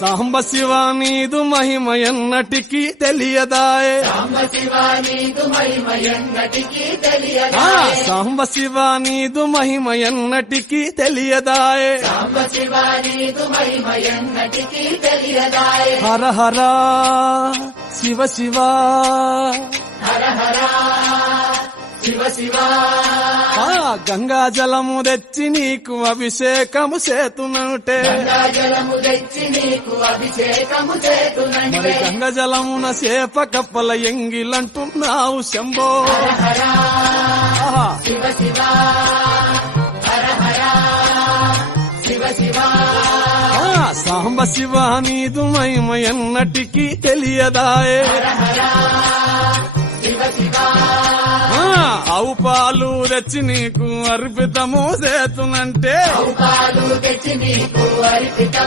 సాంబ శివ నీదు మహిమ ఎన్నటికీ తెలియదాయే సాంబ శివ నీదు మహిమ ఎన్నటికీ తెలియదాయే సాంబ శివ నీదు మహిమ ఎన్నటికీ తెలియదాయే సాంబ శివ నీదు మహిమ ఎన్నటికీ తెలియదాయే హర హర శివ శివ హర హర శివ శివ గంగా జలము తెచ్చి నీకు అభిషేకము చేతునంటే గంగా జలము తెచ్చి నీకు అభిషేకము మరి చేతునంటే గంగ జలమున చేప కప్పల ఎంగిలంటున్నావు శంభో హర హర ఆహా. శివ శివ హర హర శివ శివ సాంబ శివ నీదు మహిమ ఎన్నటికీ తెలియదాయే హర హర శివ శివ ఆవు పాలు తెచ్చి నీకు అర్పితము చేతునంటే పాలు తెచ్చి నీకు అర్పితము